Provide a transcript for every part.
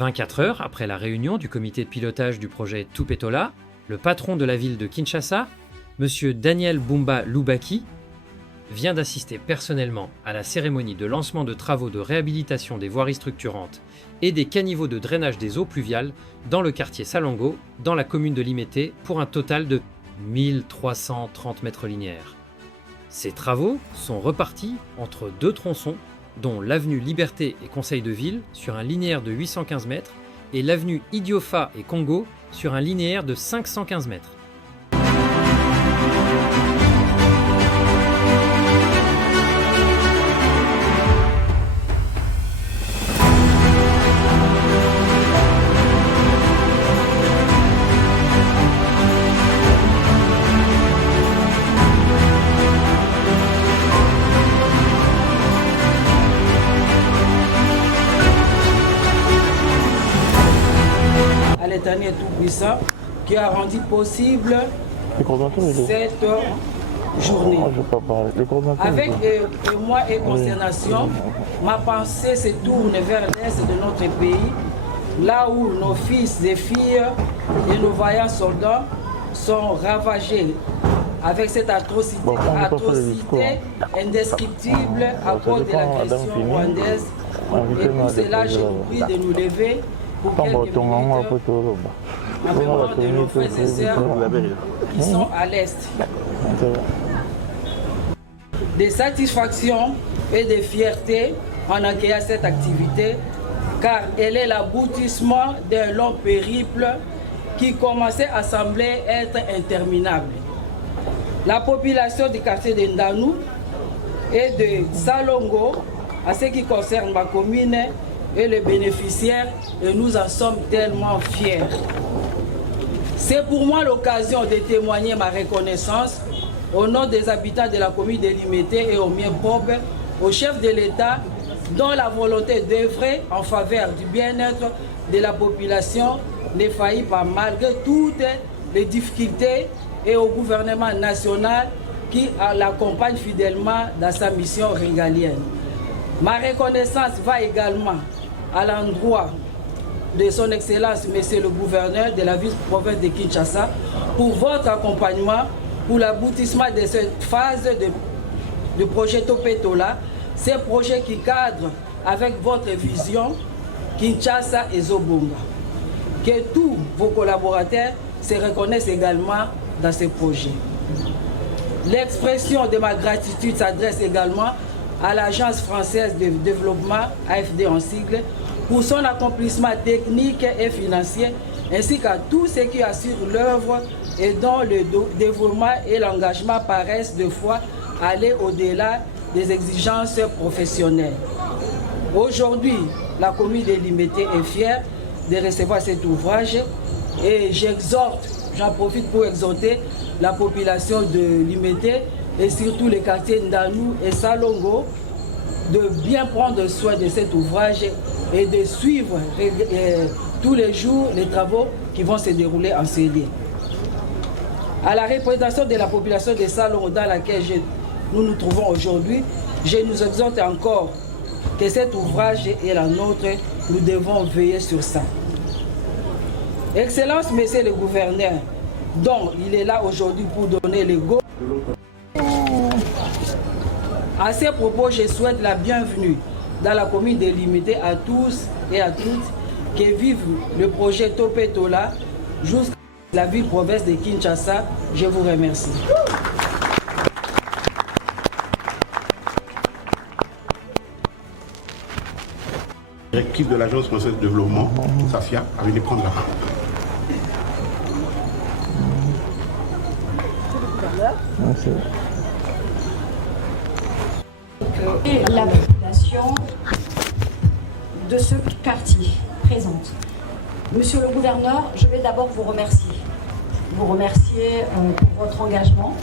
24 heures après la réunion du comité de pilotage du projet Tupetola, le patron de la ville de Kinshasa, M. Daniel Bumba Lubaki, vient d'assister personnellement à la cérémonie de lancement de travaux de réhabilitation des voiries structurantes et des caniveaux de drainage des eaux pluviales dans le quartier Salongo, dans la commune de Limete, pour un total de 1330 mètres linéaires. Ces travaux sont repartis entre deux tronçons, dont l'avenue Liberté et Conseil de Ville sur un linéaire de 815 mètres et l'avenue Idiofa et Congo sur un linéaire de 515 mètres. L'éternel tout-puissant qui a rendu possible cette journée. Avec moi et consternation, ma pensée se tourne vers l'est de notre pays, là où nos fils et filles et nos vaillants soldats sont ravagés avec cette atrocité indescriptible à cause de l'agression rwandaise. Et pour cela, je vous prie de nous lever pour quelques minutes en mémoire de nos frères et sœurs qui sont à l'Est. Des satisfactions et des fiertés en accueillant cette activité, car elle est l'aboutissement d'un long périple qui commençait à sembler être interminable. La population du quartier de Ndanou et de Salongo, à ce qui concerne ma commune, et les bénéficiaires, et nous en sommes tellement fiers. C'est pour moi l'occasion de témoigner ma reconnaissance au nom des habitants de la commune de Limete et au mien propre, au chef de l'État, dont la volonté d'œuvrer en faveur du bien-être de la population n'est faillie pas malgré toutes les difficultés, et au gouvernement national qui l'accompagne fidèlement dans sa mission régalienne. Ma reconnaissance va également à l'endroit de son Excellence, Monsieur le gouverneur de la ville-province de Kinshasa, pour votre accompagnement, pour l'aboutissement de cette phase de projet Tupetola, ces projets qui cadrent avec votre vision Kinshasa et Zobonga. Que tous vos collaborateurs se reconnaissent également dans ces projets. L'expression de ma gratitude s'adresse également à l'Agence française de développement, AFD en sigle, pour son accomplissement technique et financier, ainsi qu'à tous ceux qui assurent l'œuvre et dont le dévouement et l'engagement paraissent de fois aller au-delà des exigences professionnelles. Aujourd'hui, la commune de Limete est fière de recevoir cet ouvrage et j'en profite pour exhorter la population de Limete et surtout les quartiers Ndanou et Salongo de bien prendre soin de cet ouvrage et de suivre tous les jours les travaux qui vont se dérouler en CD. À la représentation de la population de Salongo dans laquelle nous nous trouvons aujourd'hui, je nous exhorte encore que cet ouvrage est la nôtre, nous devons veiller sur ça. Excellence, Monsieur le gouverneur, dont il est là aujourd'hui pour donner le go. À ces propos, je souhaite la bienvenue dans la commune de Limete à tous et à toutes qui vivent le projet Tupetola jusqu'à la ville-province de Kinshasa. Je vous remercie. Directrice de l'Agence française de développement, Safia, a venu prendre la parole. Et la population de ce quartier présente. Monsieur le gouverneur, je vais d'abord vous remercier. Vous remercier pour votre engagement,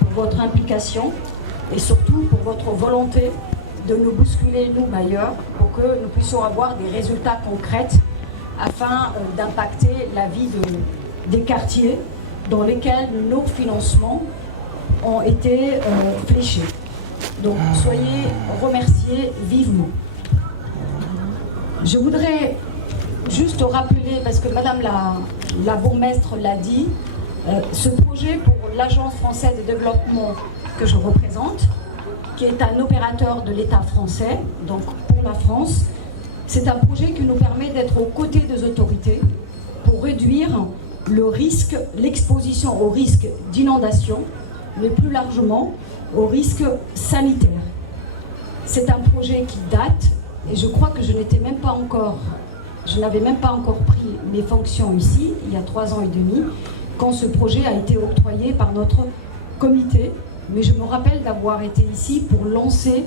pour votre implication et surtout pour votre volonté de nous bousculer, nous, bailleurs, pour que nous puissions avoir des résultats concrets afin d'impacter la vie des quartiers dans lesquels nos financements ont été fléchés. Donc, soyez remerciés vivement. Je voudrais juste rappeler, parce que Madame la bourgmestre l'a dit, ce projet pour l'Agence française de développement que je représente, qui est un opérateur de l'État français, donc pour la France, c'est un projet qui nous permet d'être aux côtés des autorités pour réduire le risque, l'exposition au risque d'inondation, mais plus largement au risque sanitaire. C'est un projet qui date, et je crois que je n'avais même pas encore pris mes fonctions ici, il y a 3 ans et demi, quand ce projet a été octroyé par notre comité. Mais je me rappelle d'avoir été ici pour lancer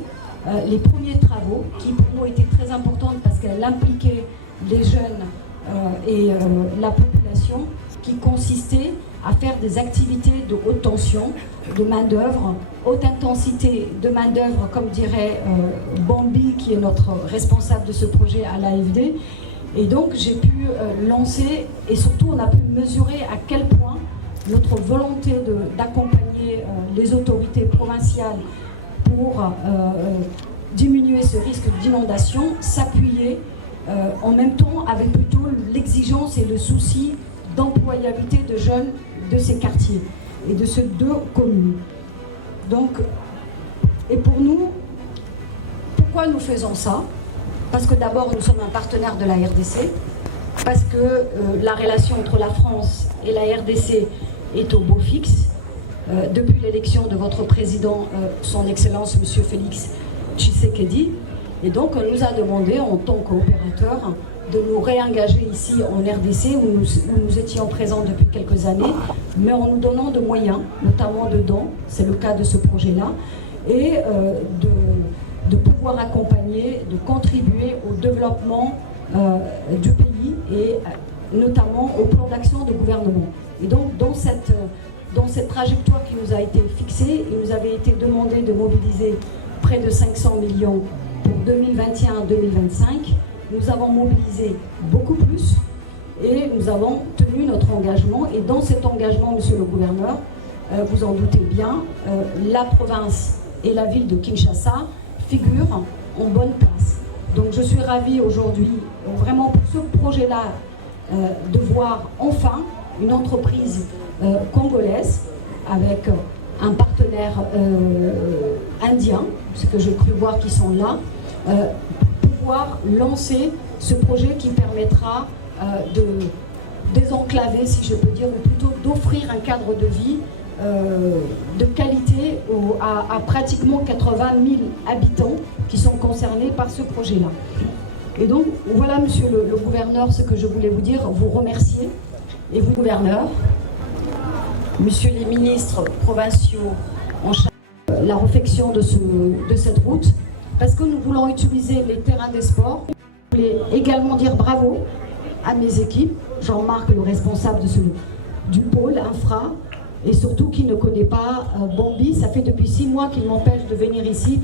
les premiers travaux, qui pour nous étaient très importants parce qu'elles impliquaient les jeunes et la population, qui consistaient à faire des activités de haute tension, de main-d'œuvre, haute intensité de main-d'œuvre, comme dirait Bambi, qui est notre responsable de ce projet à l'AFD. Et donc j'ai pu lancer, et surtout on a pu mesurer à quel point notre volonté d'accompagner les autorités provinciales pour diminuer ce risque d'inondation s'appuyait en même temps avec plutôt l'exigence et le souci d'employabilité de jeunes de ces quartiers et de ces 2 communes. Donc, et pour nous, pourquoi nous faisons ça? Parce que d'abord, nous sommes un partenaire de la RDC, parce que la relation entre la France et la RDC est au beau fixe. Depuis l'élection de votre président, son Excellence, M. Félix Tshisekedi, et donc on nous a demandé, en tant qu'opérateur, de nous réengager ici en RDC, où nous étions présents depuis quelques années, mais en nous donnant de moyens, notamment de dons, c'est le cas de ce projet-là, et de pouvoir accompagner, de contribuer au développement du pays, et notamment au plan d'action du gouvernement. Et donc, dans cette trajectoire qui nous a été fixée, il nous avait été demandé de mobiliser près de 500 millions pour 2021-2025. Nous avons mobilisé beaucoup plus et nous avons tenu notre engagement. Et dans cet engagement, monsieur le gouverneur, vous en doutez bien, la province et la ville de Kinshasa figurent en bonne place. Donc je suis ravie aujourd'hui, vraiment pour ce projet-là, de voir enfin une entreprise congolaise avec un partenaire indien, ce que j'ai cru voir qu'ils sont là, pouvoir lancer ce projet qui permettra de désenclaver, si je peux dire, ou plutôt d'offrir un cadre de vie de qualité à pratiquement 80 000 habitants qui sont concernés par ce projet-là. Et donc, voilà, monsieur le gouverneur, ce que je voulais vous dire, vous remercier, et vous, gouverneur, monsieur les ministres provinciaux en charge de la réfection de cette route, parce que nous voulons utiliser les terrains des sports. Je voulais également dire bravo à mes équipes, Jean-Marc, le responsable du pôle infra, et surtout qui ne connaît pas Bambi. Ça fait depuis 6 mois qu'il m'empêche de venir ici.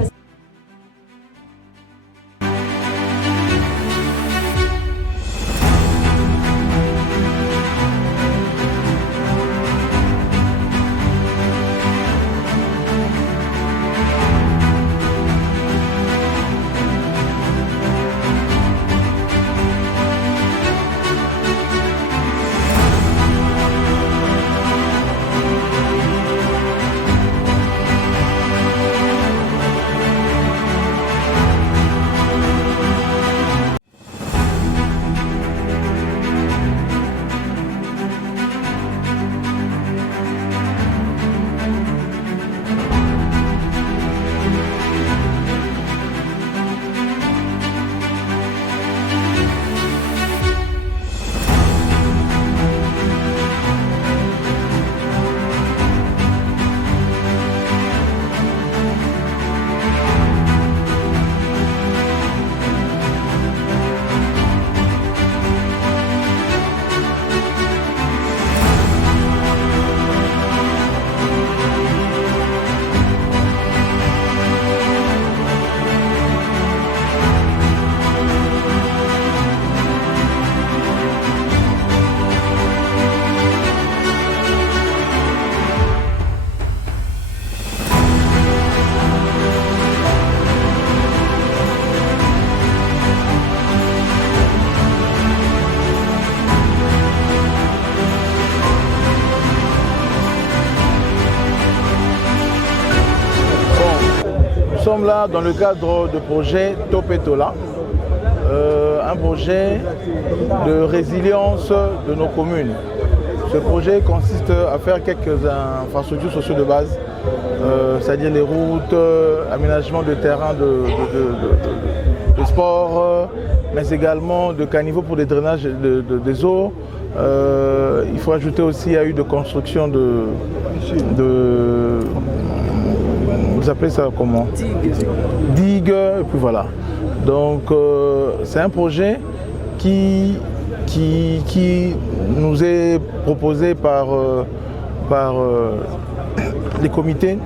sommes là dans le cadre du projet Topetola, un projet de résilience de nos communes. Ce projet consiste à faire quelques infrastructures sociales de base, c'est-à-dire les routes, aménagement de terrains de sport, mais également de caniveaux pour des drainages des eaux. Il faut ajouter aussi, il y a eu de construction vous appelez ça comment? Digues, et puis voilà. Donc c'est un projet qui nous est proposé par les comités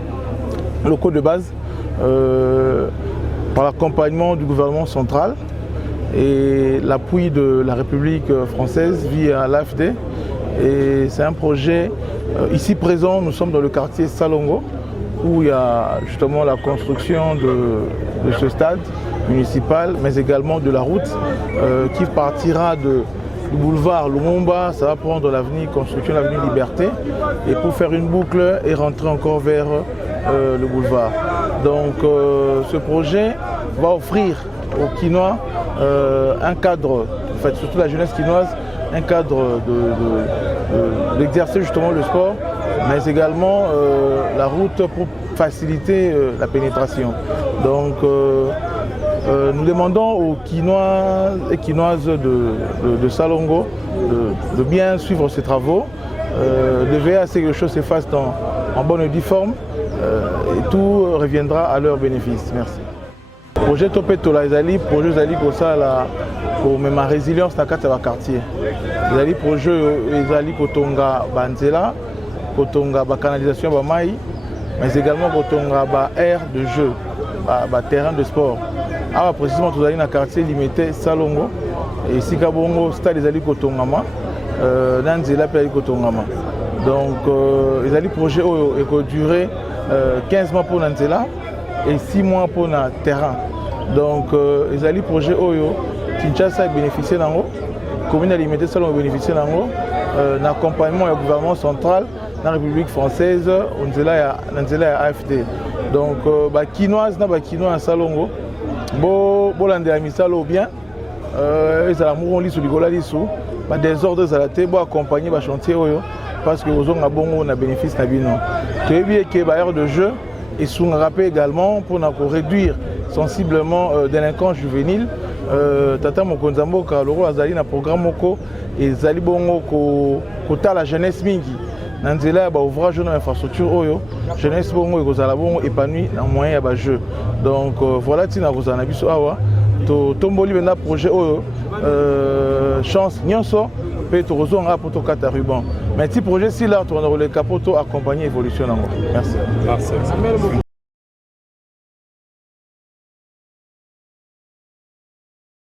locaux de base, par l'accompagnement du gouvernement central et l'appui de la République française via l'AFD. Et c'est un projet ici présent, nous sommes dans le quartier Salongo, où il y a justement la construction de ce stade municipal, mais également de la route qui partira du boulevard Lumumba, ça va prendre l'avenue Construction, l'avenue Liberté, et pour faire une boucle et rentrer encore vers le boulevard. Donc ce projet va offrir aux Quinois un cadre, en fait, surtout la jeunesse quinoise, un cadre d'exercer justement le sport, mais également la route pour faciliter la pénétration. Donc nous demandons aux Quinois et Quinoises de Salongo de bien suivre ces travaux, de veiller à ce que les choses se fassent en bonne et due forme, et tout reviendra à leur bénéfice. Merci. Projet Topetola, ezali projet ezali kosala pour même ma résilience na kati ya quartier. Ezali projet ezali kotonga banzela, kotonga ba canalisation ba mai, mais également kotonga ba aire de jeu, ba terrain de sport. Ah précisément tozali na quartier limité Salongo et sika bongo stade ezali kotongama, na nzela pe ezali kotongama. Donc ezali projet oyo eko durer 15 mois pour nzela et 6 mois pour le terrain. Donc, les alliés projets Oyo, Kinshasa a bénéficié d'ango, la commune alimentée Salon a bénéficié d'ango, l'accompagnement du gouvernement central, la République française, on est là à AFD. Donc, Quinoise, Quinois à Salongo, Bolande à Misalo bien, ils ont l'amour, on lit sur l'Igola, des ordres à la tête, accompagner le chantier Oyo, parce que vous avez un bon bénéfice. Tu as vu que les bailleurs de jeu, et sous rappel également pour réduire sensiblement délinquants juvéniles. Tata Mokonzambo Kaloro azali na programme moko et zali bongo kota la jeunesse mingi. Nanzela ba ouvrage na infrastructure oyo jeunesse bongo ekozala bongo épanoui na moyen ya ba jeu. Donc voilà tina kozana biso awa to tomboli benda projet oyo chance nyonso pe to kozonga poto kata ruban. Mais ti projet si là to na le capoto accompagner évolution nango. Merci.